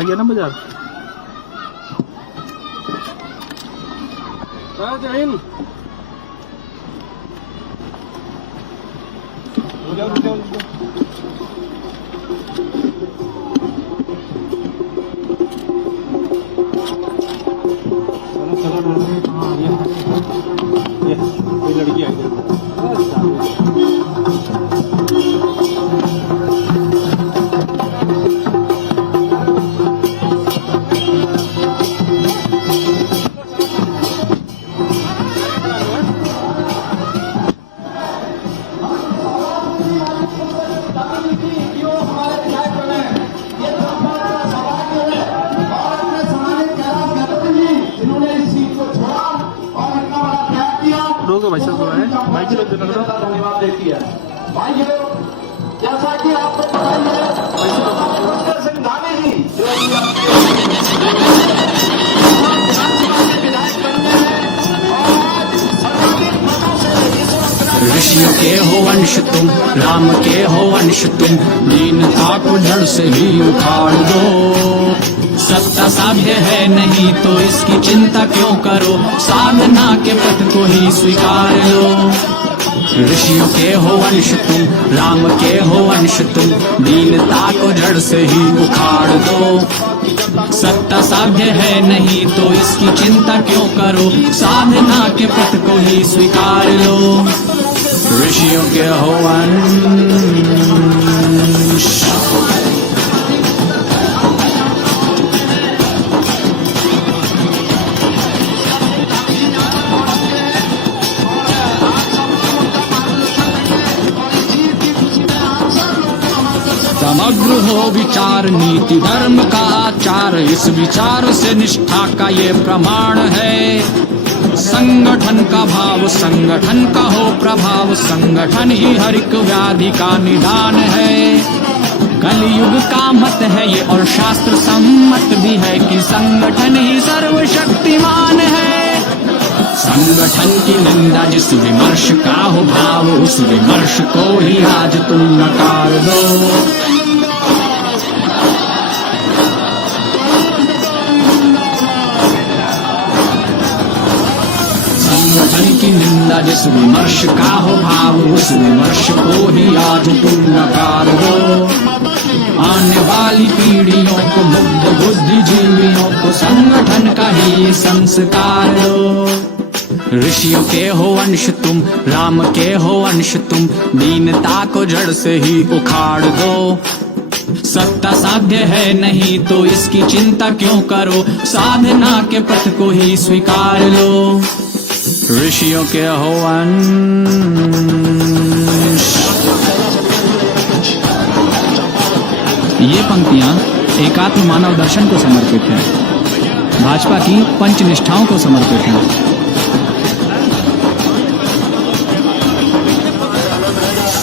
आ गया ना बाजार। जय हिंद। ये लड़की आई है। रोको भाई साहब है भाई की रोक धन्यवाद देती है भाई। जैसा कि आपको पता ही है संघानी जी ऋषियों के हो अंश तुम, राम के हो अंश तुम, दीनता को जड़ से ही उखाड़ दो। सत्ता साध्य है नहीं तो इसकी चिंता क्यों करो, साधना के पथ को ही स्वीकार लो। ऋषियों के हो अंश तुम, राम के हो अंश तुम, दीनता को जड़ से ही उखाड़ दो। सत्ता साध्य है नहीं तो इसकी चिंता क्यों करो, साधना के पथ को ही स्वीकार लो। ऋषियों के हो अंश। समग्र हो विचार नीति धर्म का आचार, इस विचार से निष्ठा का ये प्रमाण है। संगठन का भाव संगठन का हो प्रभाव, संगठन ही हर एक व्याधि का निदान है। कलयुग का मत है ये और शास्त्र सम्मत भी है कि संगठन ही सर्वशक्तिमान है। संगठन की निंदा जिस विमर्श का हो भाव, उस विमर्श को ही आज तुम नकार दो। संगठन की निंदा जिस विमर्श का हो भाव, उस विमर्श को ही आज तुम नकार दो। आने वाली पीढ़ियों को, बुद्ध बुद्धिजीवियों को संगठन का ही संस्कार दो। ऋषियों के हो अंश तुम, राम के हो अंश तुम, दीनता को जड़ से ही उखाड़ दो। सत्ता साध्य है नहीं तो इसकी चिंता क्यों करो, साधना के पथ को ही स्वीकार लो। ऋषियों के हो अंश। ये पंक्तियां एकात्म मानव दर्शन को समर्पित हैं, भाजपा की पंच निष्ठाओं को समर्पित हैं।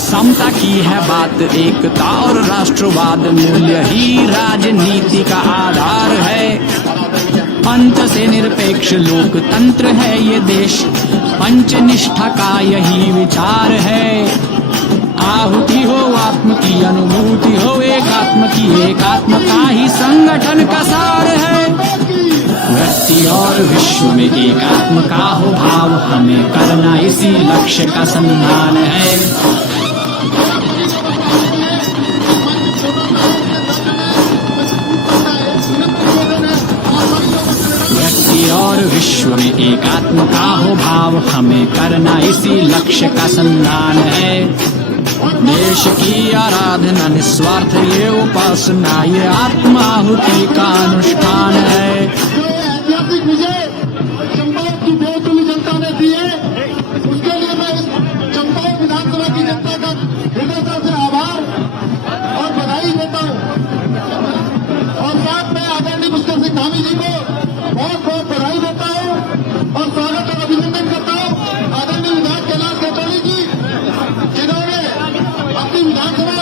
समता की है बात, एकता और राष्ट्रवाद मूल्य ही राजनीति का आधार है। पंथ से निरपेक्ष लोकतंत्र है ये देश, पंचनिष्ठा का यही विचार है। आहुति हो आत्म की, अनुभूति हो एकात्म की, एकात्म का ही संगठन का सार है। व्यक्ति और विश्व में एकात्म का हो भाव, हमें करना इसी लक्ष्य का सम्मान है। और विश्व में एकात्म का हो भाव, हमें करना इसी लक्ष्य का सम्मान है। देश की आराधना निस्वार्थ ये उपासना, ये आत्माहुति का अनुष्ठान है। ऐतिहासिक विजय चंपावत की बेतुली जनता ने दी है, उसके लिए मैं चंपावत विधानसभा की जनता का हृदय से आभार और बधाई देता हूँ। और साथ में आदरणीय पुष्कर सिंह धामी जी को बहुत बहुत बधाई देता हूँ और स्वागत और अभिनंदन करता हूँ। आदरणीय विधायक कैलाश गटोली जी, जिन्होंने अपनी विधानसभा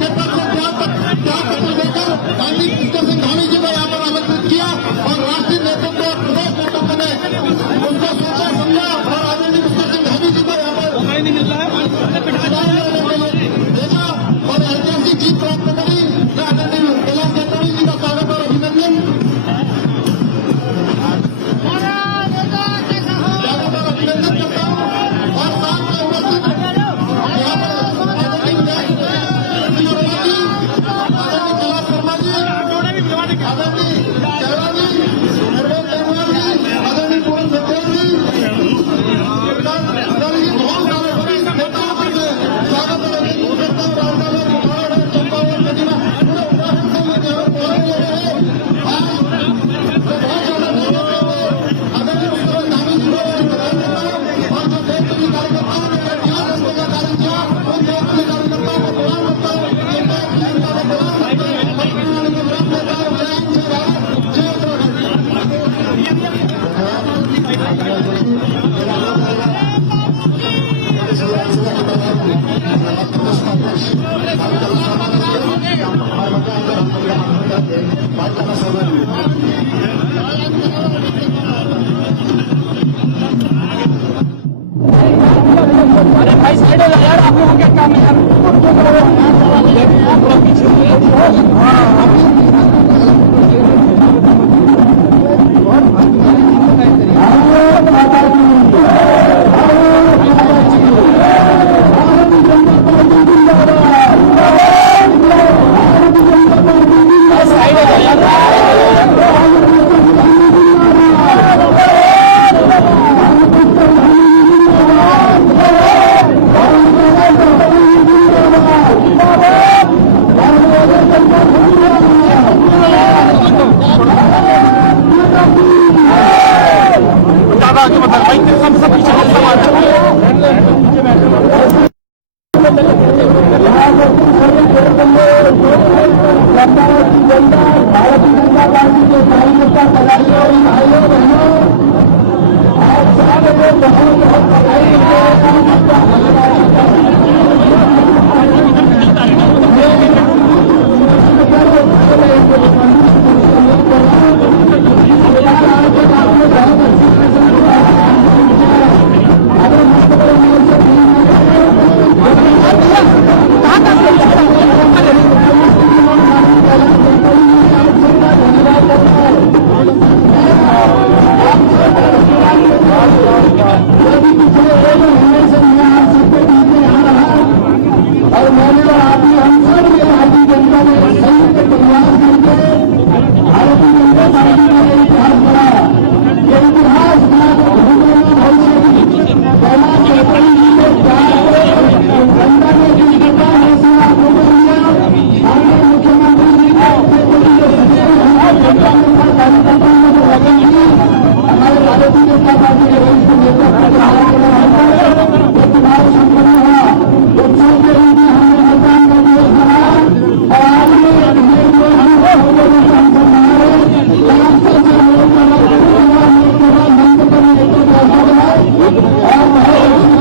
के पद से त्याग पत्र देकर आदरणीय पुष्कर सिंह धामी जी को यहाँ पर आमंत्रित किया और राष्ट्रीय नेतृत्व अरे भाई साइड हो जाओ यार, आप लोगों क्या काम है साइड हो जाओ यार। ज्यादा आगे मतलब भाई सब पीछे भारतीय जनता पार्टी के कार्यकर्ता पदाधिकारी और भाइयों बहनों, आप सारे लोग बहुत बहुत बधाई और मैंने और आप हम सब भारतीय जनता ने संयुक्त प्रयास करके भारतीय जनता पार्टी का इतिहास बनाया। ये इतिहास पहला चौथी से जनता ने जिस प्रकार फैसला आपको दिया, माननीय मुख्यमंत्री जी ने जनता कार्यकर्ताओं में जो लगन दी, हमारे भारतीय जनता पार्टी के वरिष्ठ नेता चुनाव संपन्न हुआ। उत्सव के रूप में हमने मतदान का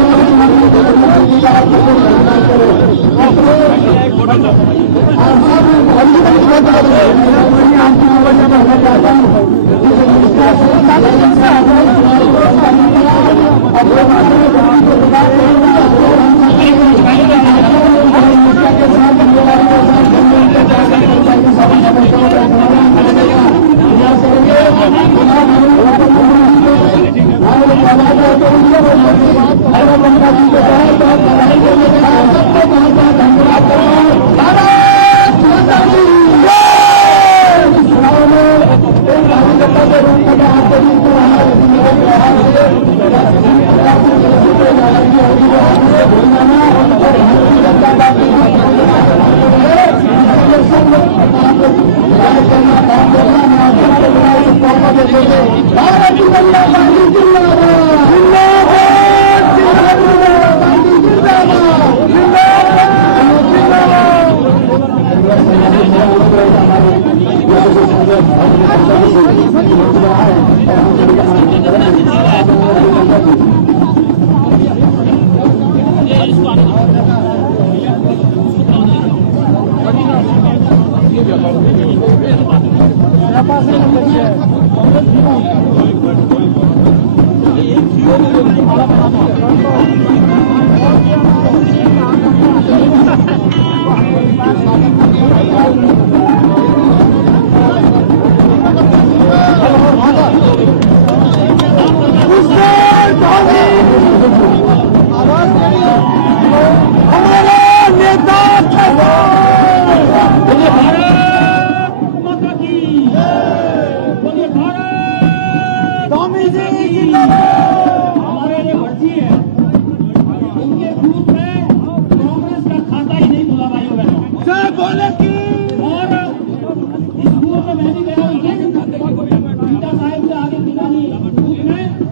दिवस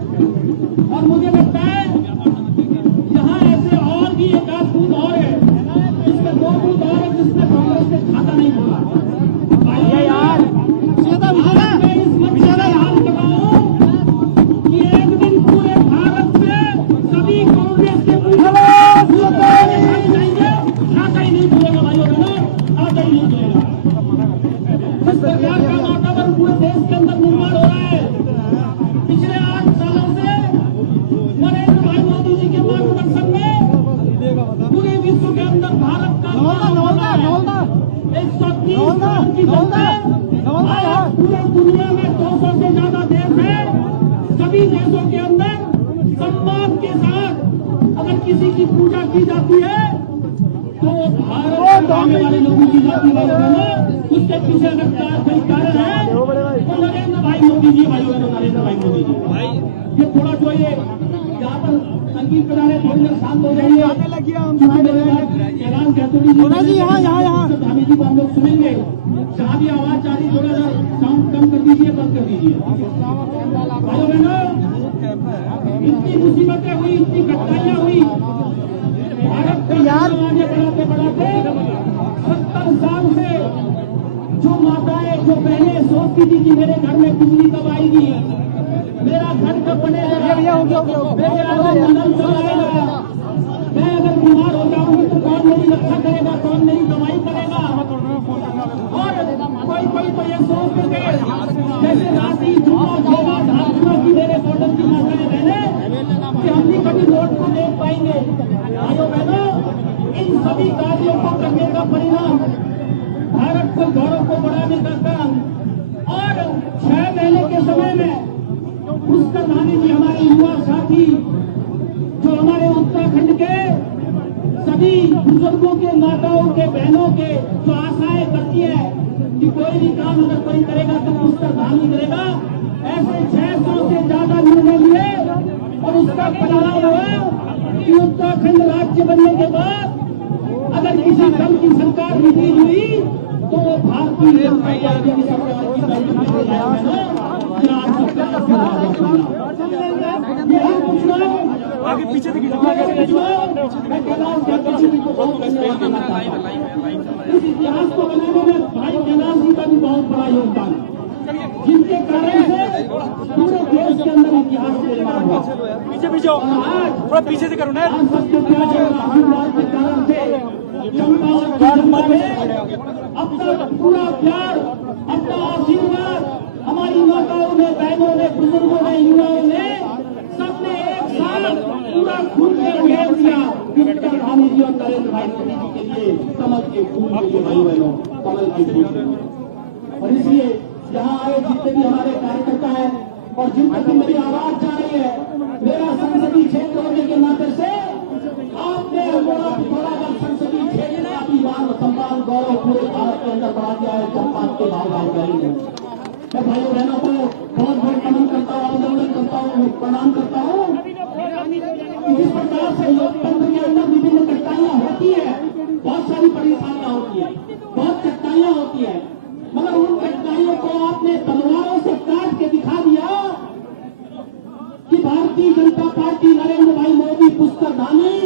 मनाया और आज हत्या की जाती है तो भारत में आने वाले लोगों की जाती है, उसके पीछे अगर कोई कारण है तो नरेंद्र भाई मोदी जी, भाई नरेंद्र भाई मोदी जी, ये थोड़ा जो ये यहाँ पर संगीत बजा रहे, थोड़ी देर शांत हो जाइए। कैलाश गैतोड़ी जी यहाँ धामी जी को हम लोग सुनेंगे। जहाँ भी आवाज आ रही थोड़ा सा साउंड कम कर दीजिए, बंद कर दीजिए। भाइयों बहनों, इतनी मुसीबतें हुई, इतनी कठिनाइयां हुई, भारत को आगे बढ़ाते बढ़ाते 70 साल से जो माताएं, जो बहनें सोचती थी कि मेरे घर में बिजली कब आएगी, मेरा घर कब बनेगा, मेरे आगे नल कब आएगा, मैं अगर बीमार हो जाऊंगी तो कौन मेरी रक्षा करेगा, कौन मेरी दवाई करेगा। और कोई तो ये सोच के जैसे राशि जुआ झोला धाजुआ की मेरे बॉर्डर की माताएं बहने कि हम भी कभी रोड को देख पाएंगे। भाइयों बहनों, इन सभी कार्यों को करने का परिणाम भारत को गौरव को बढ़ाने का काम, और 6 महीने के समय में पुष्कर धामी जी हमारे युवा साथी जो हमारे उत्तराखंड के सभी बुजुर्गों के, माताओं के, बहनों के जो आशाएं करती है कि कोई भी काम अगर कोई करेगा तो पुष्कर धामी करेगा, ऐसे 600 से ज्यादा निर्णय लिए और उसका परिणाम हुआ कि उत्तराखंड राज्य बनने के बाद अगर किसी दल की सरकार रिलीज हुई तो वो भारतीय जनता पार्टी की सरकार की आगे पीछे मैं कैलाश गैतोड़ी जी को बहुत धन्यवाद देना चाहता हूं। इस इतिहास को बनाने में भाई कैलाश जी का भी बहुत बड़ा योगदान, जिनके कारण से पूरे देश के अंदर इतिहास निर्माण हुआ। पीछे पीछे थोड़ा पीछे से करो ना, सबके प्यार और आशीर्वाद के कारण से जनता में अब तक पूरा प्यार, अपना आशीर्वाद हमारी माताओं ने, बहनों ने, बुजुर्गों ने, युवाओं ने सबने एक साथ पूरा खून में घेर दिया पुष्कर धामी जी और नरेंद्र भाई मोदी जी के लिए, कमल के फूल के लिए। भाई बहनों, कमल के फूल। और इसलिए यहाँ आए जितने भी हमारे कार्यकर्ता हैं और जिन तक मेरी आवाज जा रही है, मेरा संसदीय क्षेत्र होने के नाते से आपने थोड़ा संसदीय क्षेत्र का भी मान सम्मान गौरव पूरे भारत के अंदर बढ़ा दिया है। जनता के भाव करेंगे। मैं भाइयों बहनों को बहुत बहुत नमन करता हूँ, अभिनंदन करता हूँ, प्रणाम करता हूँ। इस प्रकार से लोकतंत्र के अंदर विभिन्न कठिनाइयां होती है, बहुत सारी परेशानियां होती है, बहुत कठिनाइयां होती है, मगर उन कठिनाइयों को आपने तलवारों से काट के दिखा दिया कि भारतीय जनता पार्टी, नरेंद्र भाई मोदी, पुष्कर धामी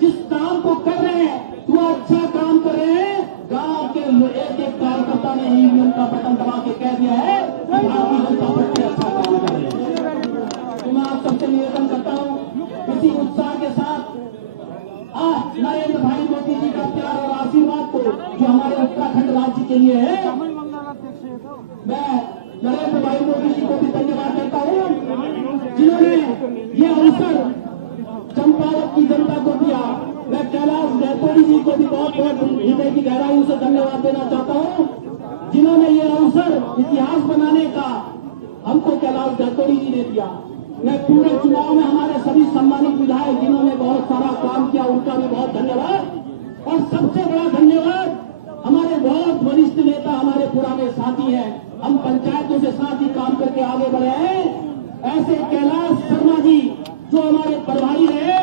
जिस काम को कर रहे हैं वो अच्छा काम कर रहे हैं। गांव के एक एक कार्यकर्ता ने ईवीएम का बटन दबा के कह दिया है कि भारतीय जनता पार्टी अच्छा काम कर रही है। तो मैं आप सबसे निवेदन करता हूं, इसी उत्साह के साथ आज नरेंद्र भाई मोदी जी का प्यार और आशीर्वाद को जो हमारे उत्तराखंड राज्य के लिए है, मैं नरेंद्र भाई मोदी जी को भी धन्यवाद देता हूं जिन्होंने ये अवसर चंपावत की जनता को दिया। मैं कैलाश गैतोड़ी जी को भी बहुत बहुत हृदय की गहराई से धन्यवाद देना चाहता हूं जिन्होंने ये अवसर इतिहास बनाने का हमको कैलाश गैतोड़ी जी ने दिया। मैं पूरे चुनाव में हमारे सभी सम्मानित विधायक जिन्होंने बहुत सारा काम किया उनका भी बहुत धन्यवाद। और सबसे बड़ा धन्यवाद हमारे बहुत वरिष्ठ नेता, हमारे पुराने साथी हैं, हम पंचायतों से साथ ही काम करके आगे बढ़े हैं, ऐसे कैलाश शर्मा जी जो हमारे प्रभारी रहे,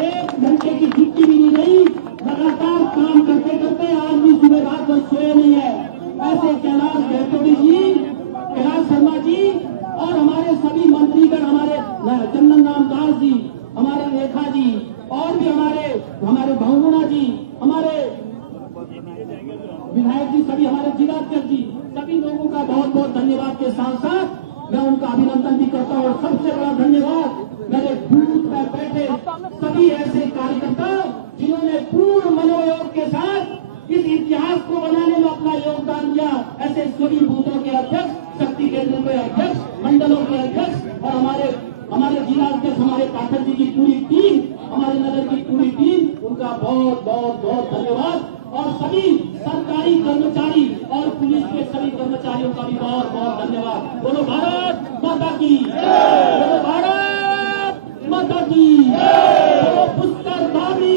1 घंटे की छुट्टी भी नहीं रही, लगातार काम करते करते आज भी सुबह रात भर सोए नहीं है, ऐसे कैलाश गैतोड़ी जी, कैलाश शर्मा जी और हमारे सभी मंत्रीगण, हमारे चंदन राम दास जी, हमारे रेखा जी और भी हमारे बहुगुणा जी, हमारे विधायक जी, सभी हमारे जिलाध्यक्ष जी, सभी लोगों का बहुत बहुत धन्यवाद के साथ साथ मैं उनका अभिनंदन भी करता हूँ। सबसे बड़ा धन्यवाद मेरे बूथ में बैठे सभी ऐसे कार्यकर्ता जिन्होंने पूर्ण मनोयोग के साथ इस इतिहास को बनाने में अपना योगदान दिया। ऐसे सभी बूथों के अध्यक्ष, शक्ति केंद्रों के अध्यक्ष, मंडलों के अध्यक्ष और हमारे जिला अध्यक्ष, हमारे पाठक जी की पूरी टीम, हमारे नगर की पूरी टीम, उनका बहुत बहुत बहुत धन्यवाद। और सभी सरकारी कर्मचारी और पुलिस के सभी कर्मचारियों का भी बहुत बहुत धन्यवाद। बोलो भारत माता की, बोलो भारत माता की, बोलो पुष्कर धामी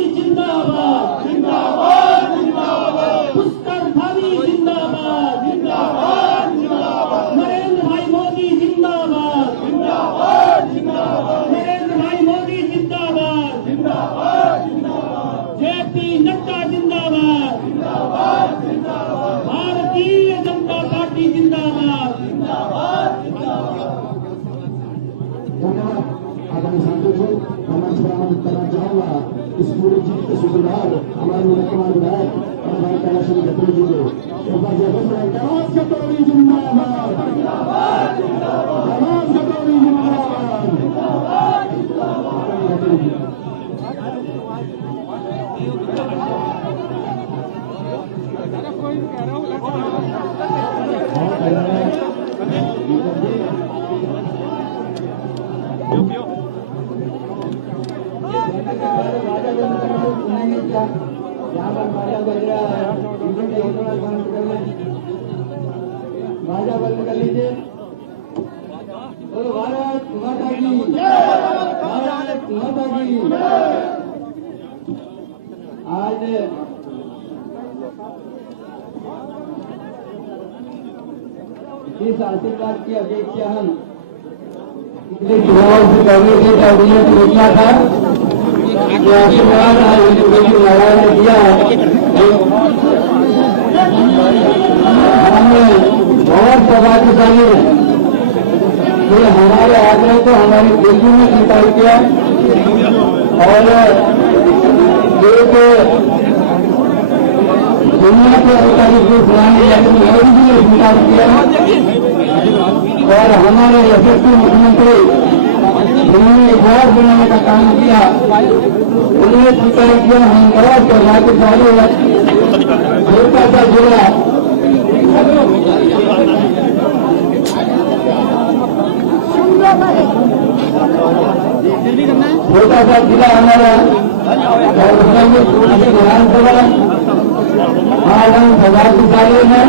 इस पूरी चीज के शुक्रगुजार हमारे निलकुमार विधायक और हमारे कैलाश खत्री जी को एक बार जबरदस्त कैलाश खत्री जिंदाबाद, कैलाश खत्री जिंदाबाद। बाजा बंद कर लीजिए। भारत माता की, भारत माता की। आज इस आशीर्वाद की अपेक्षा हम पिछले चुनाव से पहले से कैबिनेट योजना था, ये आशीर्वाद आज लड़ाई ने दिया है। हमने बहुत सौभाग्यशाली है कि हमारे आग्रह को हमारी दिल्ली में स्वीकार किया और एक दुनिया के अधिकारी को सुनाने वाले मोदी जी ने स्वीकार किया और हमारे यशस्वी मुख्यमंत्री जिन्होंने इतिहास बनाने का काम किया उन्होंने स्वीकार किया। हम बहुत सौभाग्यशाली है। छोटा सा जिला छोटा सा जिला हमारा और उसमें पूरी विधानसभा आज हम सौभाग्यशाली है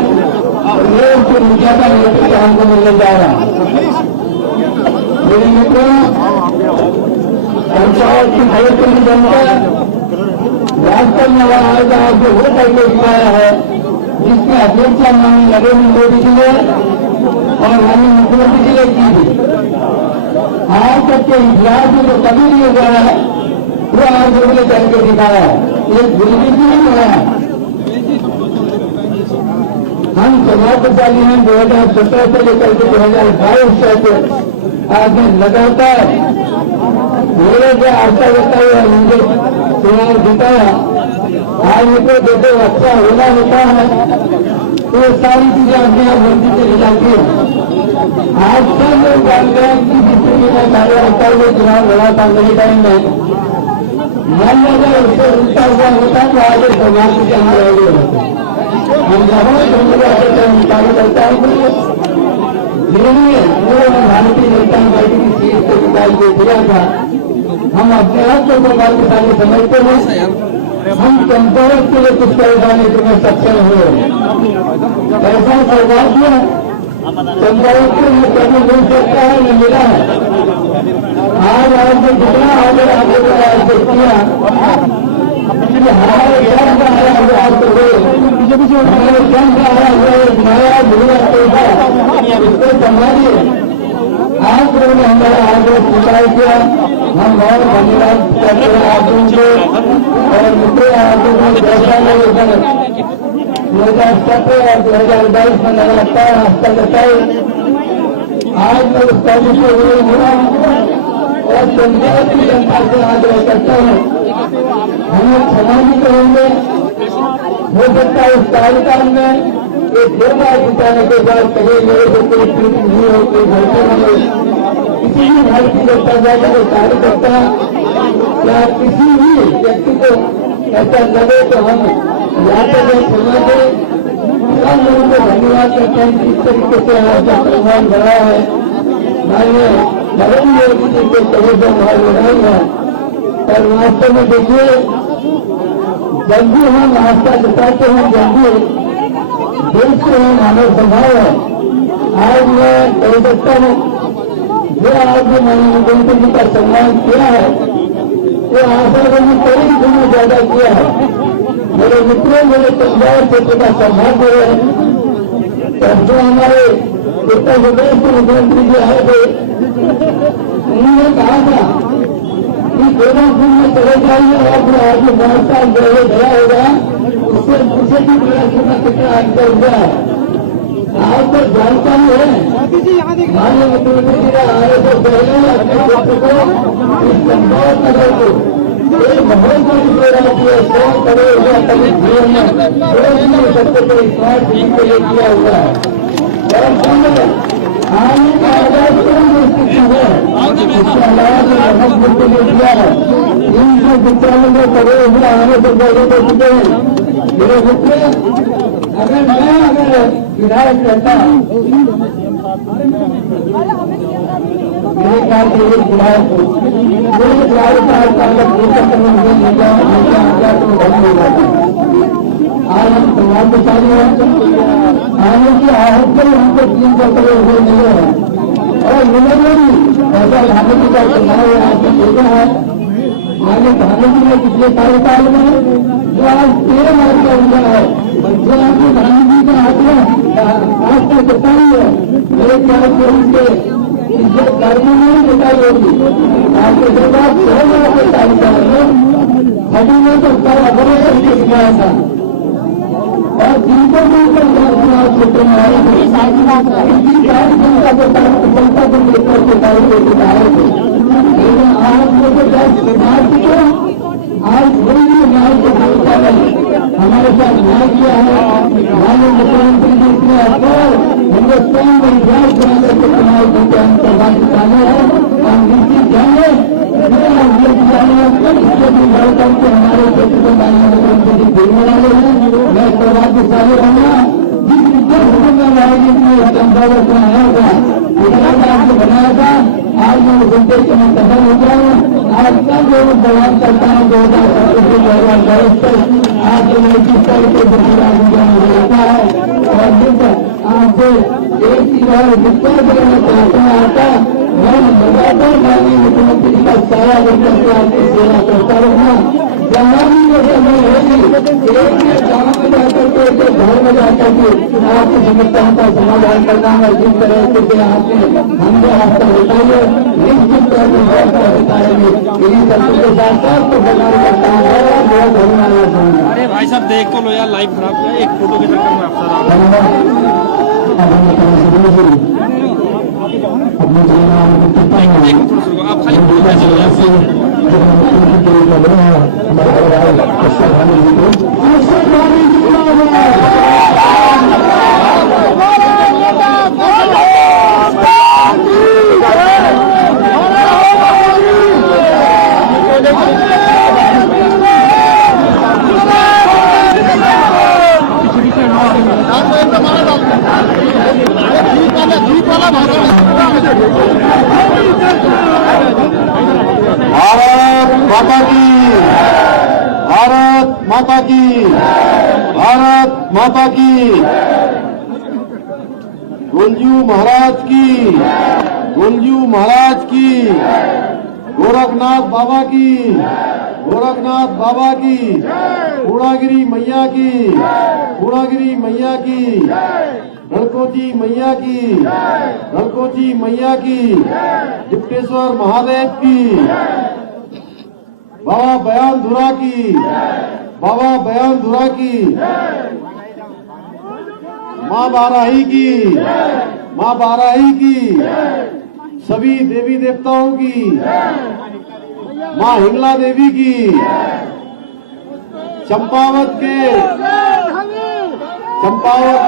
और ये उसकी ऊर्जा का नेतृत्व हमको मिलने जा रहा है। मेरे मित्रों, पंचायत की भविष्य जनता वास्तव में वह आएगा जो वो करके दिखाया है जिसकी अध्यक्षता माननीय नरेंद्र मोदी जी ने और माननीय मुख्यमंत्री जी ने की थी। आज तक के इतिहास में जो कभी नहीं हुआ है वो आज उन्होंने करके दिखाया है। ये बिल्कुल नहीं हुआ है। हम सौभाग्यशाली हैं। 2017 से लेकर के 2022 तक आपने लगातार मेरे से आस्था जताई और मुझे चुनाव जिताया। आज मुझे देखो अच्छा होना होता है तो ये सारी चीजें अपने आप बनती चली जाती है। आज सब लोग जानते हैं कि जिस तरीके का कार्य होता है वो चुनाव लड़ा था मेरे टाइम में मान लिया उससे उल्टा हुआ होता तो आज समाज के अंदर रहे होते। हम जहाँ निकाली करता है भारतीय जनता पार्टी की सीट से निकाल के दिया था। हम अपने आप को सौभाग्यशाली समझते हैं। हम चंपावत के लिए कुछ परेशानी में सक्षम हुए। ऐसा सौभाग्य चंपावत के लिए कभी मिल सकता है न मिला है। आज आपको जितना ऑर्डर आपको किया हमारे ज्ञान का आया हुआ आपको हमारे ज्ञान का आया हुआ एक नया दुनिया इसको संभालिए। आज उन्होंने हमारा आग्रह स्वीकार किया। हम बहुत धन्यवाद करते हैं आप उनको और मित्रों आपको पैसा नहीं 2017 और 2022 में लगातार आस्था जताई। आज मैं उस कार्य से जुड़े हुआ और पंजाब की जनता से आग्रह करता हूँ हम लोग समाधि करेंगे। हो सकता है इस कार्यकाल में एक 2 बार जिताने के बाद कहीं मेरे को कोई पीड़ित नहीं हो, कोई भर्ती न हो, किसी भी भारतीय जनता पार्टी के कार्यकर्ता या किसी भी व्यक्ति को ऐसा लगे तो हम जाते हुए समाधि सब लोगों को धन्यवाद करते हैं। किस तरीके से आपका सम्मान बढ़ा है माननीय नरेंद्र मोदी जी के कहे जो भाव बढ़ाई है। और वास्तव में देखिए जब भी हम आस्था जताते हैं जब भी देखते हैं मानव स्वभाव है। आज मैं कह सकता हूँ जो आपने माननीय मुख्यमंत्री जी का सम्मान किया है वो आशा ने कई गुना ज्यादा किया है। मेरे मित्रों मेरे पंजाब क्षेत्र का सौभाग्य है। जो हमारे उत्तर प्रदेश के मुख्यमंत्री जी आए थे उन्होंने कहा था कि गोरखपुर में चले जाइए और जो आगे 5 साल पहले गया होगा उससे भी प्रयासों का कितना अंतर हुआ है आज तक जानता ही है। माननीय मुख्यमंत्री जी ने आने से पहले अपने क्षेत्र को इस चंपावत नगर को एक बहुत 100 करोड़ रुपया कभी जीवन में सबसे कोई स्वास्थ्य के लिए किया हुआ है। और आने का आजाद स्थिति है, इसके अलावा जो रमत के लिए दिया है 395 करोड़ रुपया आने से पहले दे चुके हैं। मेरे मित्र, अगर विधायक रहता मेरे ख्याल से एक विधायक को आज हम प्रभावशाली हैं, आने की आहत में हमको 300 करोड़ रुपये मिले हैं और मिलेंगे भी। ऐसा गांधी का चुनाव आपने देखा है, आगे गांधी ने पिछले कार्यकाल में जो आज 13 लाख का उनका है, जो आपने गांधी जी का आंकड़ा आज तक बताई है, मेरे ख्याल से उनके इज्जत करने में ही बताई होगी। आपके जब आप 6 लाख के कार्यकाल में सभी ने तो सारा बड़े करके दिखाया था और जिनको भी चुनाव क्षेत्र में आए थे इनकी सारी जनता को जनता को लेकर के कार्य लेकर आए थे। लेकिन आज वो तो आज कोई भी न्याय को बोलता नहीं, हमारे साथ न्याय किया है। माननीय मुख्यमंत्री जी ने आपको हिंदुस्तान में इतिहास बनाकर के चुनाव जीते हम सरकार किसाने हैं और नीति जाने इसके भी लड़कों को हमारे क्षेत्र को माननीय मुख्यमंत्री जी देने वाले हैं। मैं सरकार किसाने रहूंगा जिस विद्या भवन में रहेगी चंद्रबाबू को आया होगा गुजरात आपको बनाया था। आज मैं उद्देश्य के मैं सफल हो गया हूँ। आज का जो बयान करता हूँ 2022 तक आज जो मैं किस तरह के गुजरात होता है और आपसे एक ही बार विस्तार करना चाहता हूँ। आता मैं लगातार माननीय मुख्यमंत्री जी का साया बनकर के आपकी सेवा करता रहूंगा। जहाँ भी वो समय होगी एक गाँव में जाकर के एक घर में जाकर के आपकी समस्याओं का समाधान करना है। जिस तरह से आपने हमने आपका बताइए निश्चित तौर पर व्यवस्था बताएंगे। इन्हीं सबके साथ साथ तो बनाने का काम है। बहुत धन्यवाद। अरे भाई साहब देख तो लो यार, लाइव खराब किया एक फोटो के चक्कर में आपका आप खाली भारत माता की, भारत माता की, भारत माता की, गुलजू महाराज की, गुलजू महाराज की, गोरखनाथ बाबा की, गोरखनाथ बाबा की, पूर्णागिरी मैया की, पूर्णागिरी मैया की, गणकोटी मैया की, गणकोटी मैया की, गुप्तेश्वर महादेव की, बाबा बयानधुरा की, बाबा बयानधुरा की, माँ बाराही की, माँ बाराही की, सभी देवी देवताओं की, माँ हिंगला देवी की, चंपावत के चंपावत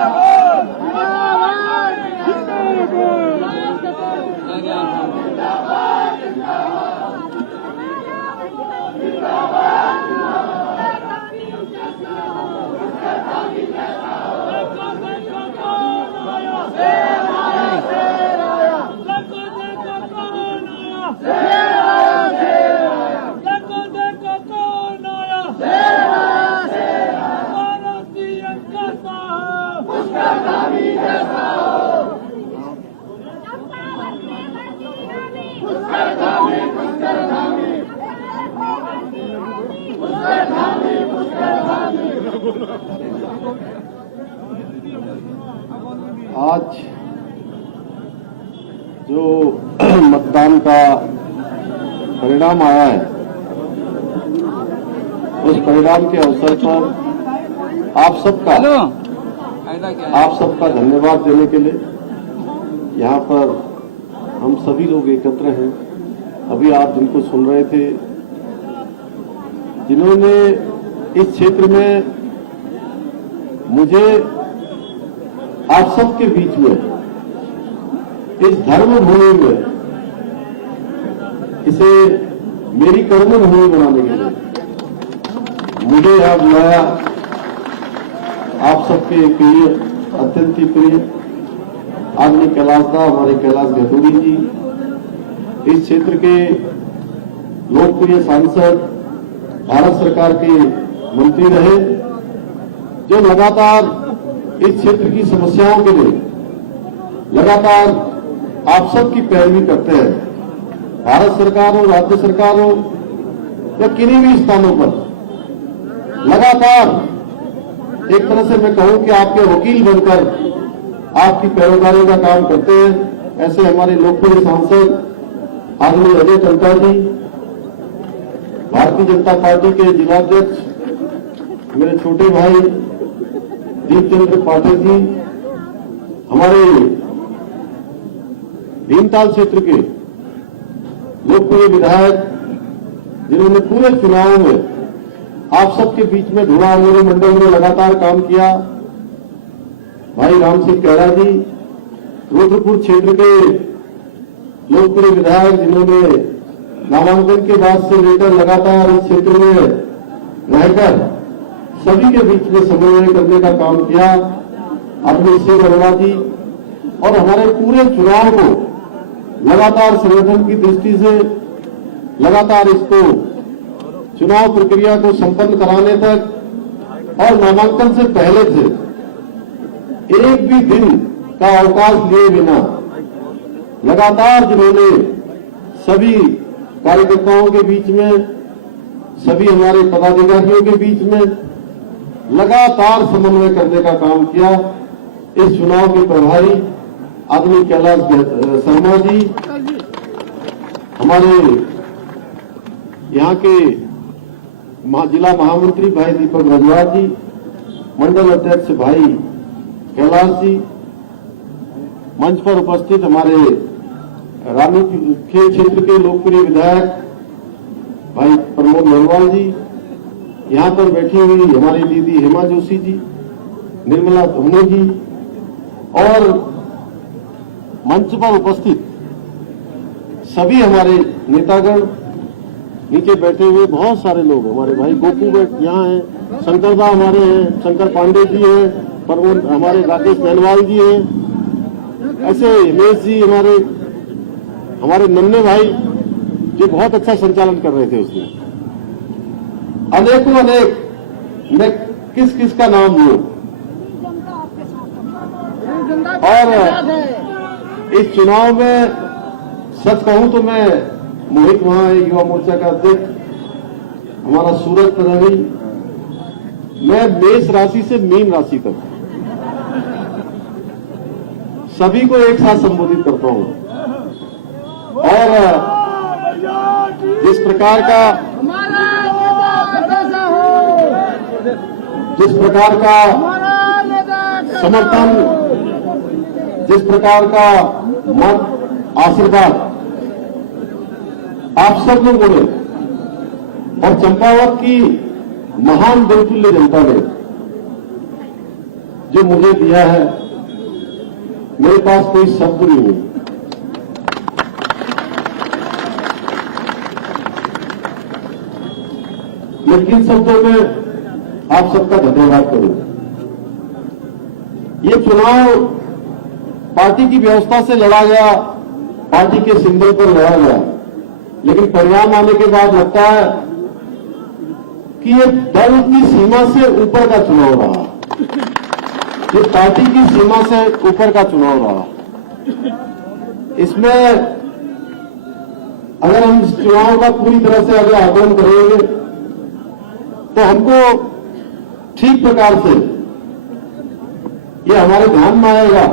आज जो मतदान का परिणाम आया है, उस परिणाम के अवसर पर आप सबका धन्यवाद देने के लिए यहाँ पर हम सभी लोग एकत्र हैं। अभी आप जिनको सुन रहे थे जिन्होंने इस क्षेत्र में मुझे आप सबके बीच में इस धर्म भूमि में इसे मेरी कर्म भूमि बनाने के लिए मुझे यहां बुलाया। आप सबके प्रिय, अत्यंत ही प्रिय आदमी कैलाश दा, हमारे कैलाश गहतूरी जी, इस क्षेत्र के लोकप्रिय सांसद, भारत सरकार के मंत्री रहे, जो लगातार इस क्षेत्र की समस्याओं के लिए लगातार आप सबकी पैरवी करते हैं। भारत सरकार हो, राज्य सरकार हो या किन्हीं भी स्थानों पर लगातार एक तरह से मैं कहूं कि आपके वकील बनकर आपकी पैरोकारी का काम करते हैं। ऐसे हमारे लोकप्रिय सांसद आदरणीय अजय टंका जी, भारतीय जनता पार्टी के जिलाध्यक्ष मेरे छोटे भाई दीपचंद्र पाठक जी, हमारे भीमताल क्षेत्र के लोकप्रिय विधायक जिन्होंने पूरे चुनाव में आप सबके बीच में धुआं मोरी मंडल में लगातार काम किया, भाई राम सिंह कैरा जी, रुद्रपुर क्षेत्र के लोकप्रिय विधायक जिन्होंने नामांकन के बाद से लेकर लगातार इस क्षेत्र में रहकर सभी के बीच में समन्वय करने का काम किया, अपने शेर अरोड़ा जी, और हमारे पूरे चुनाव को लगातार संगठन की दृष्टि से लगातार इसको चुनाव प्रक्रिया को संपन्न कराने तक और नामांकन से पहले से एक भी दिन का अवकाश लिए बिना लगातार जिन्होंने सभी कार्यकर्ताओं के बीच में, सभी हमारे पदाधिकारियों के बीच में लगातार समन्वय करने का काम किया। इस चुनाव के प्रभारी आदरणीय कैलाश शर्मा जी, हमारे यहाँ के जिला महामंत्री भाई दीपक रजवार जी, मंडल अध्यक्ष भाई कैलाश जी, मंच पर उपस्थित हमारे रानीखेत क्षेत्र के लोकप्रिय विधायक भाई प्रमोद मेहरवाल जी, यहां पर बैठी हुई हमारी दीदी हेमा जोशी जी, निर्मला धोनी जी, और मंच पर उपस्थित सभी हमारे नेतागण, नीचे बैठे हुए बहुत सारे लोग, हमारे भाई गोपू यहाँ हैं, शंकरदा हमारे हैं, शंकर पांडे जी हैं, प्रमोद हमारे राकेश नैनवाल जी हैं, ऐसे हिमेश जी हमारे नन्हे भाई जो बहुत अच्छा संचालन कर रहे थे उसमें, अनेकों अनेक, मैं किस किस का नाम लूं। और इस चुनाव में सच कहूं तो मैं मोहित वहां युवा मोर्चा का अध्यक्ष, हमारा सूरज प्रधानी, मैं मेष राशि से मीन राशि तक सभी को एक साथ संबोधित करता हूं। और जिस प्रकार का समर्थन, जिस प्रकार का मत, आशीर्वाद आप सब लोगों ने और चंपावत की महान बहुतुल्य जनता ने जो मुझे दिया है, मेरे पास कोई शब्द नहीं है। लेकिन शब्दों में आप सबका धन्यवाद करूं। ये चुनाव पार्टी की व्यवस्था से लड़ा गया, पार्टी के सिंबल पर लड़ा गया, लेकिन परिणाम आने के बाद लगता है कि ये दल की सीमा से ऊपर का चुनाव रहा, ये पार्टी की सीमा से ऊपर का चुनाव रहा। इसमें अगर हम इस चुनाव का पूरी तरह से अगर आकलन करेंगे तो हमको ठीक प्रकार से ये हमारे ध्यान में आएगा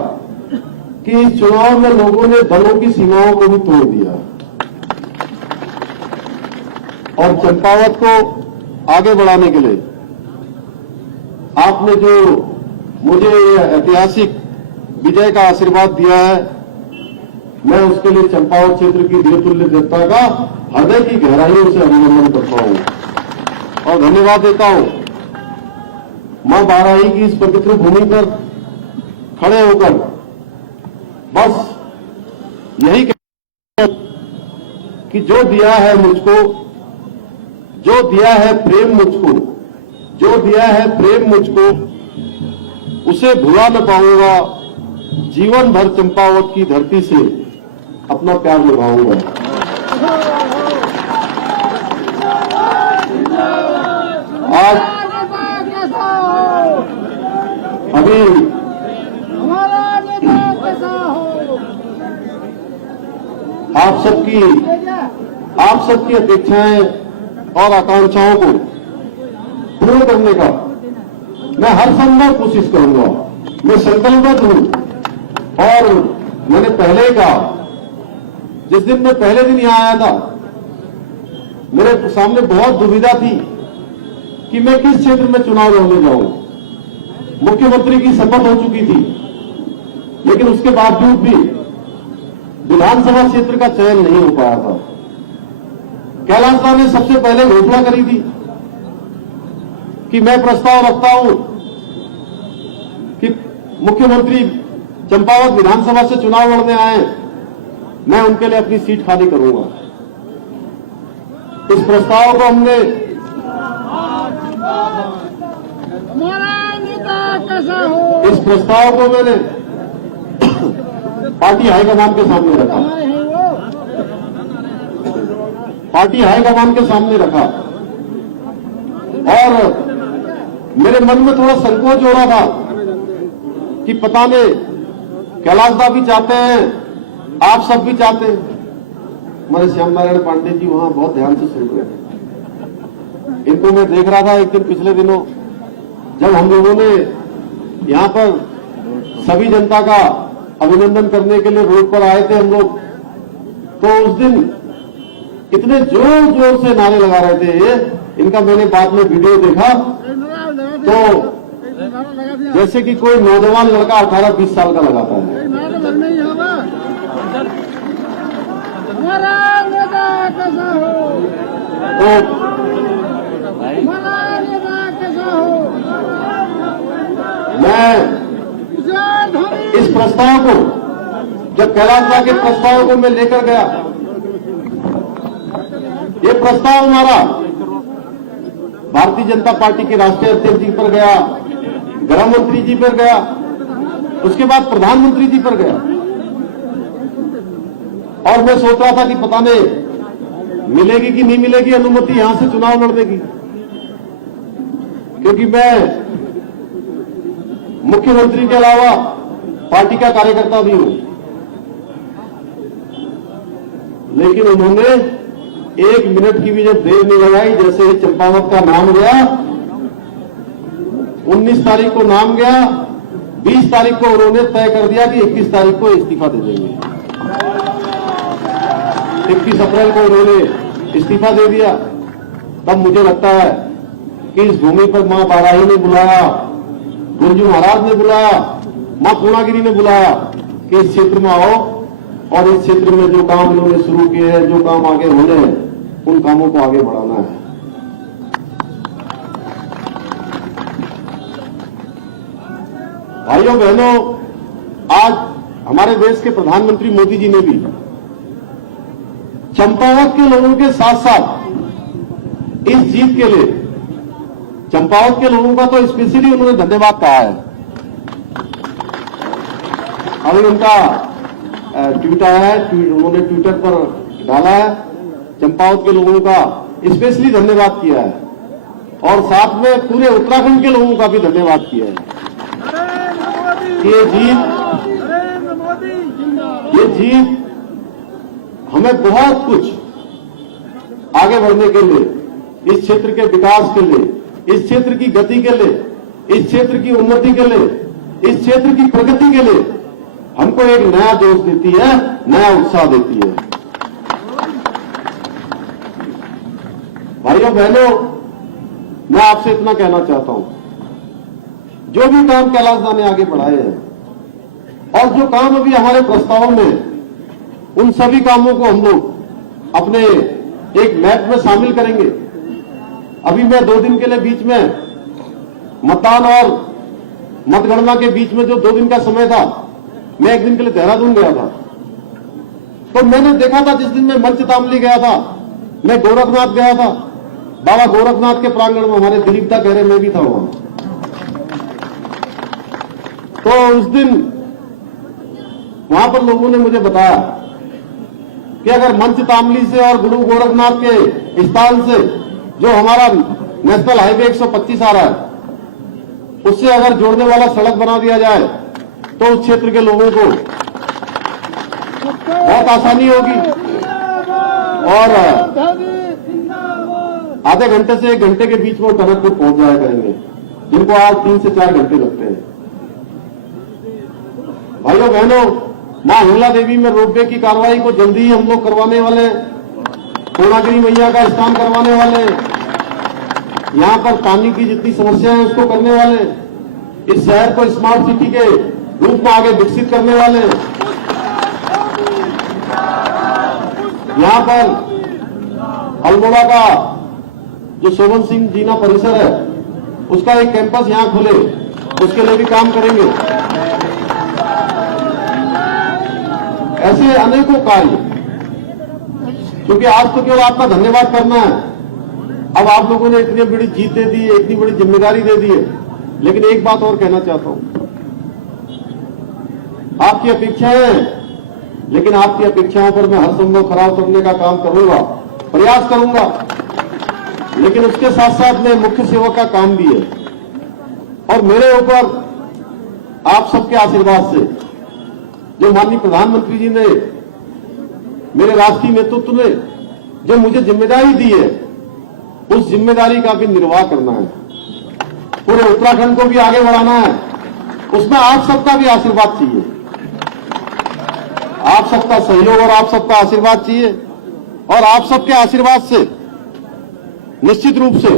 कि इस चुनाव में लोगों ने दलों की सीमाओं को भी तोड़ दिया और चंपावत को आगे बढ़ाने के लिए आपने जो मुझे ऐतिहासिक विजय का आशीर्वाद दिया है, मैं उसके लिए चंपावत क्षेत्र की देवतुल्य जनता का हृदय की गहराइयों से अभिनंदन करता हूं। और धन्यवाद देता हूं मां बाराही की इस पवित्र भूमि पर खड़े होकर बस यही कहना कि जो दिया है मुझको, जो दिया है प्रेम मुझको, जो दिया है प्रेम मुझको, उसे भुला न पाऊंगा। जीवन भर चंपावत की धरती से अपना प्यार निभाऊंगा। आज अभी आप सबकी अपेक्षाएं और आकांक्षाओं को पूर्ण करने का मैं हर संभव कोशिश करूंगा। मैं संकल्पबद्ध हूं और मैंने पहले कहा, जिस दिन मैं पहले दिन यहां आया था मेरे सामने बहुत दुविधा थी कि मैं किस क्षेत्र में चुनाव लड़ने जाऊं। मुख्यमंत्री की शपथ हो चुकी थी, लेकिन उसके बावजूद भी विधानसभा क्षेत्र का चयन नहीं हो पाया था। कैलाश राव ने सबसे पहले घोषणा करी थी कि मैं प्रस्ताव रखता हूं कि मुख्यमंत्री चंपावत विधानसभा से चुनाव लड़ने आए, मैं उनके लिए अपनी सीट खाली करूंगा। इस प्रस्ताव को हमने इस प्रस्ताव को मैंने पार्टी हाईकमान के सामने रखा, पार्टी हाईकमान के सामने रखा और मेरे मन में थोड़ा संकोच हो रहा था कि पता नहीं कैलाश दा भी चाहते हैं, आप सब भी चाहते हैं। हमारे श्याम नारायण पांडे जी वहां बहुत ध्यान से सुन रहे थे। इनको मैं देख रहा था एक दिन पिछले दिनों जब हम लोगों ने यहां पर सभी जनता का अभिनंदन करने के लिए रोड पर आए थे हम लोग, तो उस दिन इतने जोर जोर से नारे लगा रहे थे। इनका मैंने बाद में वीडियो देखा तो जैसे कि कोई नौजवान लड़का 18-20 साल का लगाता है। तो मैं इस प्रस्ताव को, जब कैलाश दा के प्रस्ताव को मैं लेकर गया, ये प्रस्ताव हमारा भारतीय जनता पार्टी के राष्ट्रीय अध्यक्ष जी पर गया, गृह मंत्री जी पर गया, उसके बाद प्रधानमंत्री जी पर गया और मैं सोच रहा था कि पता नहीं मिलेगी कि नहीं मिलेगी अनुमति यहां से चुनाव लड़ने की, क्योंकि मैं मुख्यमंत्री के अलावा पार्टी का कार्यकर्ता भी हूं। लेकिन उन्होंने 1 मिनट की भी जब देर नहीं लगाई, जैसे चंपावत का नाम गया, 19 तारीख को नाम गया, 20 तारीख को उन्होंने तय कर दिया कि 21 तारीख को इस्तीफा दे देंगे। 21 अप्रैल को उन्होंने इस्तीफा दे दिया। तब मुझे लगता है कि इस भूमि पर मां बाराही ने बुलाया, गुरजू महाराज ने बुलाया, मां पूर्णागिरी ने बुलाया कि इस क्षेत्र में आओ और इस क्षेत्र में जो काम उन्होंने शुरू किए हैं, जो काम आगे होने हैं, उन कामों को आगे बढ़ाना है। भाइयों बहनों, आज हमारे देश के प्रधानमंत्री मोदी जी ने भी चंपावत के लोगों के साथ साथ इस जीत के लिए चंपावत के लोगों का तो स्पेशली उन्होंने धन्यवाद कहा है। अभी उनका ट्वीट आया है, उन्होंने ट्विटर पर डाला है, चंपावत के लोगों का स्पेशली धन्यवाद किया है और साथ में पूरे उत्तराखंड के लोगों का भी धन्यवाद किया है। ये जीत हमें बहुत कुछ आगे बढ़ने के लिए, इस क्षेत्र के विकास के लिए, इस क्षेत्र की गति के लिए, इस क्षेत्र की उन्नति के लिए, इस क्षेत्र की प्रगति के लिए हमको एक नया जोश देती है, नया उत्साह देती है। भाइयों बहनों, मैं आपसे इतना कहना चाहता हूं, जो भी काम कैलाश दा ने आगे बढ़ाए हैं और जो काम अभी हमारे प्रस्ताव में, उन सभी कामों को हम लोग अपने एक मैप में शामिल करेंगे अभी मैं 2 दिन के लिए बीच में मतदान और मतगणना के बीच में जो 2 दिन का समय था, मैं 1 दिन के लिए देहरादून गया था। तो मैंने देखा था जिस दिन मैं मंचतामली गया था, मैं गोरखनाथ गया था, बाबा गोरखनाथ के प्रांगण में हमारे दिलीपता कह रहे मैं भी था वहां। तो उस दिन वहां पर लोगों ने मुझे बताया कि अगर मंचतामली से और गुरु गोरखनाथ के स्थान से जो हमारा नेशनल हाईवे 125 आ रहा है, उससे अगर जोड़ने वाला सड़क बना दिया जाए तो उस क्षेत्र के लोगों को बहुत आसानी होगी और आधे घंटे से 1 घंटे के बीच में टनकपुर पहुंच जाया करेंगे, जिनको आज 3 से 4 घंटे लगते हैं। भाइयों बहनों, मां हिंगला देवी में रोपवे की कार्रवाई को जल्दी ही हम लोग करवाने वाले हैं। पूर्णागिरी मैया का स्नान करवाने वाले हैं। यहां पर पानी की जितनी समस्या है उसको करने वाले हैं। इस शहर को स्मार्ट सिटी के रूप में आगे विकसित करने वाले हैं। यहां पर अल्मोड़ा का जो शोभन सिंह जीना परिसर है, उसका एक कैंपस यहां खुले, उसके लिए भी काम करेंगे। ऐसे अनेकों कार्य, क्योंकि आज तो केवल आपका धन्यवाद करना है। अब आप लोगों ने इतनी बड़ी जीत दे दी है, इतनी बड़ी जिम्मेदारी दे दी है, लेकिन एक बात और कहना चाहता हूं। आपकी अपेक्षाएं हैं, लेकिन आपकी अपेक्षाओं पर मैं हर संभव खरा उतरने का काम करूंगा, प्रयास करूंगा, लेकिन उसके साथ साथ में मुख्य सेवक का काम भी है। और मेरे ऊपर आप सबके आशीर्वाद से जो माननीय प्रधानमंत्री जी ने, मेरे राष्ट्रीय नेतृत्व ने जो मुझे जिम्मेदारी दी है, उस जिम्मेदारी का भी निर्वाह करना है। पूरे उत्तराखंड को भी आगे बढ़ाना है। उसमें आप सबका भी आशीर्वाद चाहिए, आप सबका सहयोग और आप सबका आशीर्वाद चाहिए। और आप सबके आशीर्वाद से निश्चित रूप से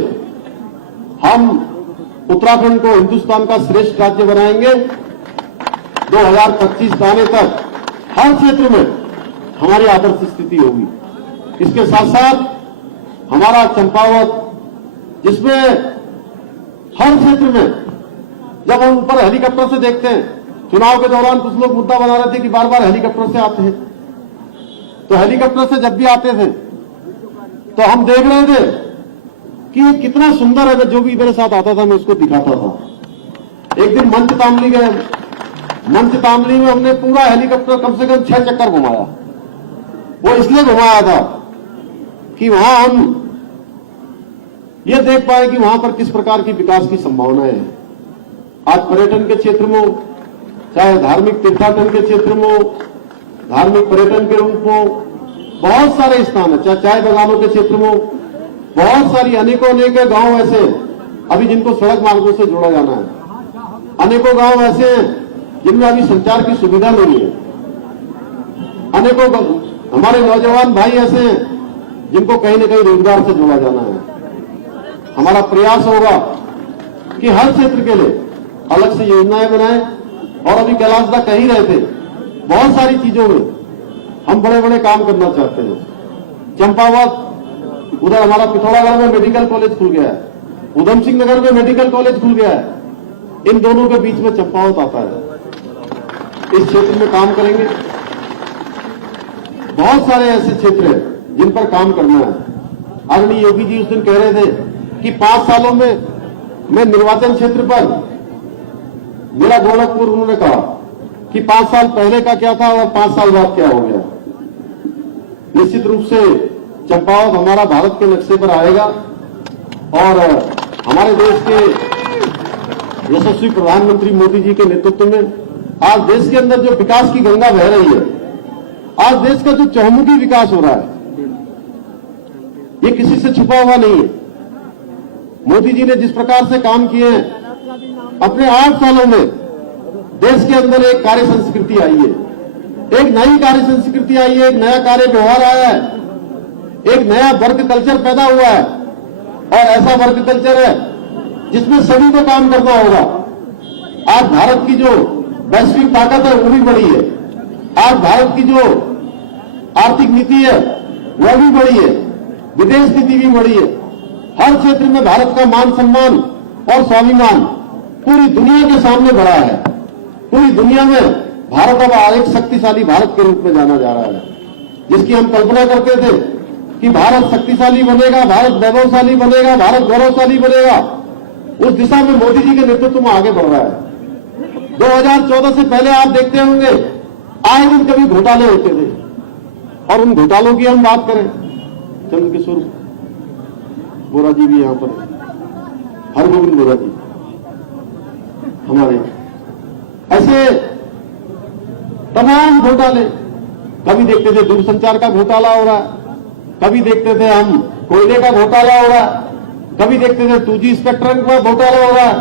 हम उत्तराखंड को हिंदुस्तान का श्रेष्ठ राज्य बनाएंगे। 2025 आने तक हर क्षेत्र में हमारी आदर्श स्थिति होगी। इसके साथ साथ हमारा चंपावत, जिसमें हर क्षेत्र में जब हम ऊपर हेलीकॉप्टर से देखते हैं, चुनाव के दौरान कुछ लोग मुद्दा बना रहे थे कि बार बार हेलीकॉप्टर से आते हैं, तो हेलीकॉप्टर से जब भी आते थे तो हम देख रहे थे कि ये कितना सुंदर है। जो भी मेरे साथ आता था मैं उसको दिखाता था। एक दिन मंचतामली गए, मंचतामली में हमने पूरा हेलीकॉप्टर कम से कम 6 चक्कर घुमाया। वो इसलिए घुमाया था कि वहां हम ये देख पाए कि वहां पर किस प्रकार की विकास की संभावनाएं हैं। आज पर्यटन के क्षेत्र में, चाहे धार्मिक तीर्थाटन के क्षेत्र में, धार्मिक पर्यटन के रूप में बहुत सारे स्थान है, चाहे चाय बागानों के क्षेत्र में बहुत सारी अनेकों गांव ऐसे अभी जिनको सड़क मार्गों से जोड़ा जाना है। अनेकों गांव ऐसे हैं जिनमें अभी संचार की सुविधा नहीं है। अनेकों हमारे नौजवान भाई ऐसे हैं जिनको कहीं न कहीं रोजगार से जोड़ा जाना है। हमारा प्रयास होगा कि हर क्षेत्र के लिए अलग से योजनाएं बनाएं। और अभी कैलाश दा कह ही रहे थे, बहुत सारी चीजों में हम बड़े बड़े काम करना चाहते हैं। चंपावत, उधर हमारा पिथौरागढ़ में मेडिकल कॉलेज खुल गया है, उधम सिंह नगर में मेडिकल कॉलेज खुल गया है। इन दोनों के बीच में चंपावत आता है। इस क्षेत्र में काम करेंगे। बहुत सारे ऐसे क्षेत्र हैं जिन पर काम करना है। आदरणीय योगी जी उस दिन कह रहे थे कि 5 सालों में मैं निर्वाचन क्षेत्र पर, मेरा गोरखपुर, उन्होंने कहा कि 5 साल पहले का क्या था और 5 साल बाद क्या हो गया। निश्चित रूप से चंपावत हमारा भारत के नक्शे पर आएगा और हमारे देश के यशस्वी प्रधानमंत्री मोदी जी के नेतृत्व में आज देश के अंदर जो विकास की गंगा बह रही है, आज देश का जो चहुमुखी विकास हो रहा है, ये किसी से छुपा हुआ नहीं है। मोदी जी ने जिस प्रकार से काम किए हैं, अपने 8 सालों में देश के अंदर एक कार्य संस्कृति आई है, एक नई कार्य संस्कृति आई है, एक नया कार्य व्यवहार आया है, एक नया वर्क कल्चर पैदा हुआ है। और ऐसा वर्क कल्चर है जिसमें सभी को काम करना होगा। आज भारत की जो वैश्विक ताकत है वो भी बढ़ी है। आज भारत की जो आर्थिक नीति है वह भी बढ़ी है, विदेश नीति भी बढ़ी है। हर क्षेत्र में भारत का मान सम्मान और स्वाभिमान पूरी दुनिया के सामने बढ़ा है। पूरी दुनिया में भारत अब एक शक्तिशाली भारत के रूप में जाना जा रहा है, जिसकी हम कल्पना करते थे कि भारत शक्तिशाली बनेगा, भारत वैभवशाली बनेगा, भारत गौरवशाली बनेगा। उस दिशा में मोदी जी के नेतृत्व में आगे बढ़ रहा है। 2014 से पहले आप देखते होंगे आए दिन कभी घोटाले होते थे, और उन घोटालों की हम बात करें, चंद्रकिशोर बोरा जी भी यहां पर, हरगोविंद बोरा जी हमारे, ऐसे तमाम घोटाले। कभी देखते थे दूरसंचार का घोटाला हो रहा है, कभी देखते थे हम कोयले का घोटाला हो रहा है, कभी देखते थे 2G स्पेक्ट्रम का घोटाला हो रहा है,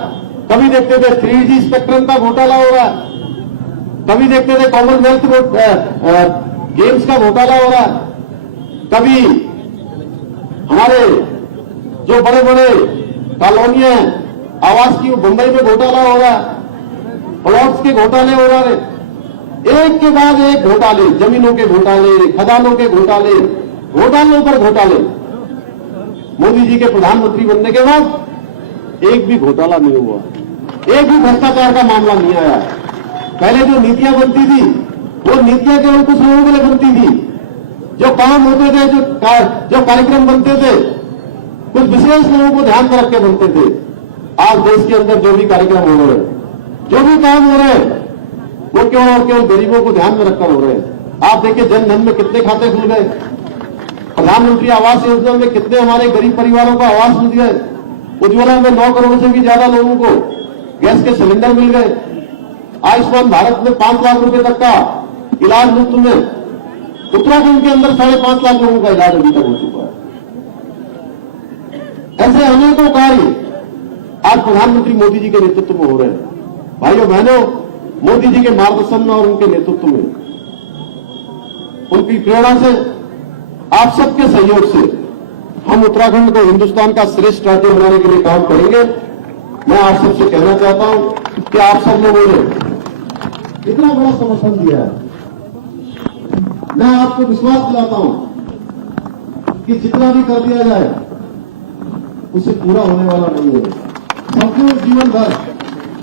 कभी देखते थे 3G स्पेक्ट्रम का घोटाला हो रहा है, कभी देखते थे कॉमनवेल्थ गेम्स का घोटाला हो रहा है, कभी हमारे जो बड़े बड़े कॉलोनियां आवास की बंबई में घोटाला हो रहा है, प्लॉट्स के घोटाले हो रहे हैं, एक के बाद एक घोटाले, जमीनों के घोटाले, खदानों के घोटाले, घोटालों पर घोटाले। मोदी जी के प्रधानमंत्री बनने के बाद एक भी घोटाला नहीं हुआ, एक भी भ्रष्टाचार का मामला नहीं आया। पहले जो नीतियां बनती थी वो नीतियां केवल कुछ लोगों के लिए बनती थी, जो काम होते थे, जो कार्यक्रम बनते थे कुछ विशेष लोगों को ध्यान में रख के बनते थे। आज देश के अंदर जो भी कार्यक्रम हो रहे हैं, जो भी काम हो रहे हैं, वो केवल और केवल गरीबों को ध्यान में रखकर हो रहे हैं। आप देखिए जन धन में कितने खाते खुल गए, प्रधानमंत्री आवास योजना में कितने हमारे गरीब परिवारों को आवास मिल गए, उज्ज्वला में 9 करोड़ से भी ज्यादा लोगों को गैस के सिलेंडर मिल गए, आयुष्मान भारत में 5 लाख रुपए तक का इलाज मुफ्त में, उत्तराखंड के अंदर 5.5 लाख लोगों का इलाज अभी तक हो चुका है। ऐसे अनेकों कार्य आज प्रधानमंत्री मोदी जी के नेतृत्व में हो रहे हैं। भाइयों बहनों, मोदी जी के मार्गदर्शन में और उनके नेतृत्व में, उनकी प्रेरणा से, आप सबके सहयोग से हम उत्तराखंड को हिंदुस्तान का श्रेष्ठ राज्य बनाने के लिए काम करेंगे। मैं आप सबसे कहना चाहता हूं कि आप सब लोगों ने इतना बड़ा समर्थन दिया है। मैं आपको विश्वास दिलाता हूं कि जितना भी कर दिया जाए उसे पूरा होने वाला नहीं है। संपूर्ण जीवन भर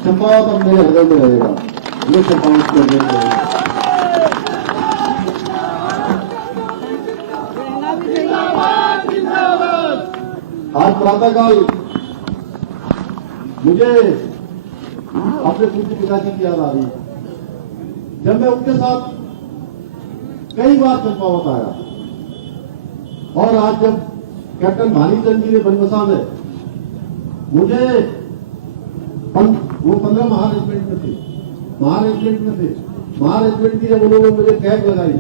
चंपावत अब मेरे हृदय में रहेगा, ये चंपावत के हृदय में रहेगा। आज प्रातःकाल मुझे अपने पूज्य पिताजी की याद आ रही है, जब मैं उनके साथ कई बार चंपावत आया, और आज जब कैप्टन भानीचंद जी ने बनबसा में मुझे वो 15 महारेजिमेंट में थे, महारेजिमेंट की जब उन्होंने मुझे कैब लगाई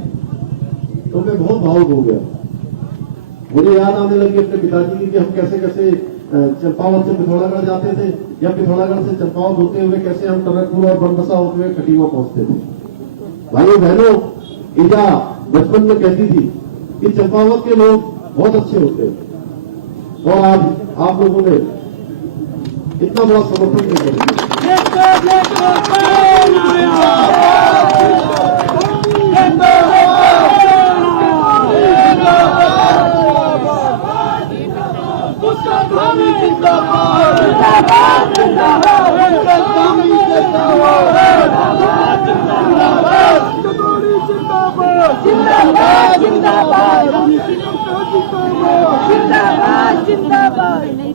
तो मैं बहुत भावुक हो गया। मुझे याद आने लगी अपने पिताजी की कि हम कैसे कैसे चंपावत से पिथौरागढ़ जाते थे, या पिथौरागढ़ से चंपावत होते हुए कैसे हम टनकपुर और बनबसा होते हुए खटीमा पहुंचते थे। भाइयों बहनों, ईजा बचपन में कहती थी कि चंपावत के लोग बहुत अच्छे होते हैं, और आज आप लोगों ने इतना बड़ा समर्थन किया।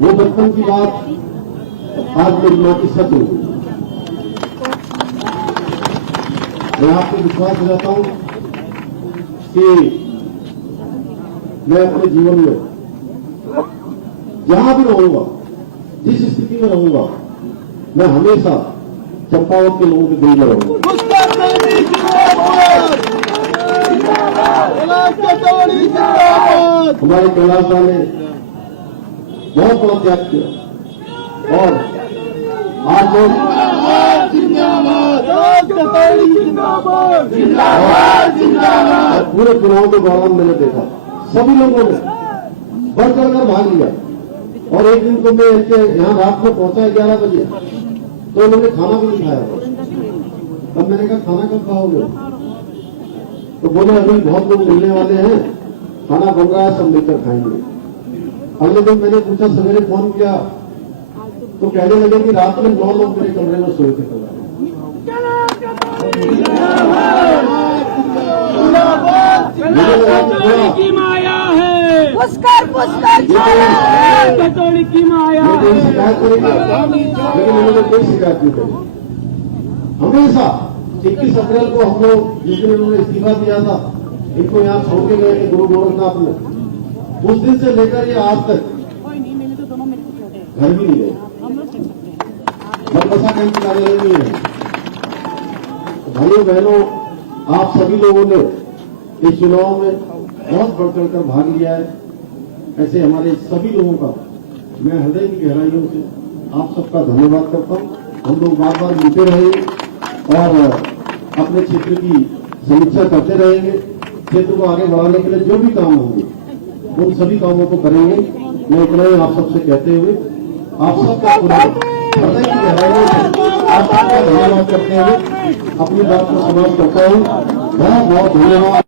वो बचपन की बात आज मेरी मां की सच हो गई। मैं आपको विश्वास दिलाता हूं कि मैं अपने जीवन में जहां भी रहूंगा, जिस स्थिति में रहूंगा, मैं हमेशा चंपावत के लोगों के दिल में रहूंगा। हमारे कैलाश ने बहुत बड़ा त्याग किया, और आज लोग पूरे चुनाव के दौरान मैंने देखा सभी लोगों ने बढ़ चढ़कर भाग लिया। और एक दिन को मैं इनके यहाँ रात में पहुंचा 11 बजे, तो उन्होंने खाना भी नहीं खाया। तब मैंने कहा खाना कब खाओगे? तो बोले अभी बहुत लोग मिलने वाले हैं, खाना बन रहा है, सब मिलकर खाएंगे। अगले दिन मैंने पूछा, सवेरे फोन किया तो कहने लगे कि रात में 9 लोग मेरे कमरे में सोए थे। की माया है, पुष्कर कटोरी की माया मैं कोई शिकायत करेंगे, लेकिन उन्होंने कोई शिकायत नहीं करी। हमेशा 21 अप्रैल को हम लोग जिस दिन उन्होंने इस्तीफा दिया था, इनको यहाँ छोड़ के गए गुरु गोरखनाथ में, उस दिन से लेकर ये आज तक घर भी नहीं गए, बसा कहीं कार्यालय नहीं है। भाइयों बहनों, आप सभी लोगों ने इस चुनाव में बहुत बढ़ चढ़कर भाग लिया है। ऐसे हमारे सभी लोगों का मैं हृदय की गहराइयों से आप सबका धन्यवाद करता हूं। हम लोग बार बार मिलते रहेंगे और अपने क्षेत्र की समीक्षा करते रहेंगे। क्षेत्र को आगे बढ़ाने के लिए जो भी काम होंगे उन सभी कामों को करेंगे। मैं इतना ही आप सबसे कहते हुए आप सबका हृदय की गहराइयों से आप सबका धन्यवाद करते हुए अपनी बात को समाप्त करता हूँ। बहुत बहुत धन्यवाद।